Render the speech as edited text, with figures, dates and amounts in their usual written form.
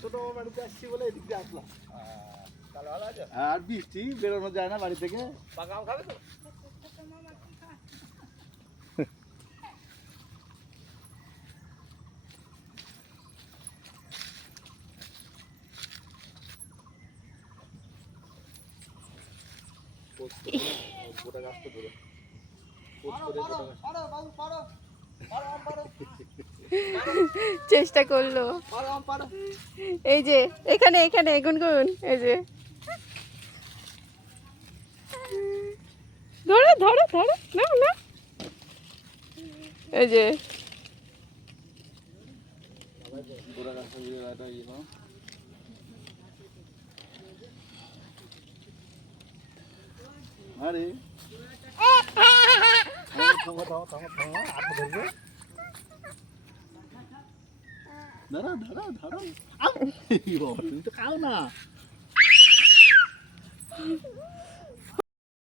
ছোট বাড়িতে আসছি বলে এদিক দিয়ে আসলাম। আর বৃষ্টি বেরোনো যায় না বাড়ি থেকে। পাকা আম খাবে তো? গোটা গাছ তো পুরো চেষ্টা করলো। এই যে এখানে এখানে গুনগুন, এই যে ধরো ধরো ধরো, না না, এই যে গোটা গাছটা আরে থামো থামো থামো থামো, আপনি ধরবে। দাঁড়া দাঁড়া দাঁড়া, তুমি তো খাও না।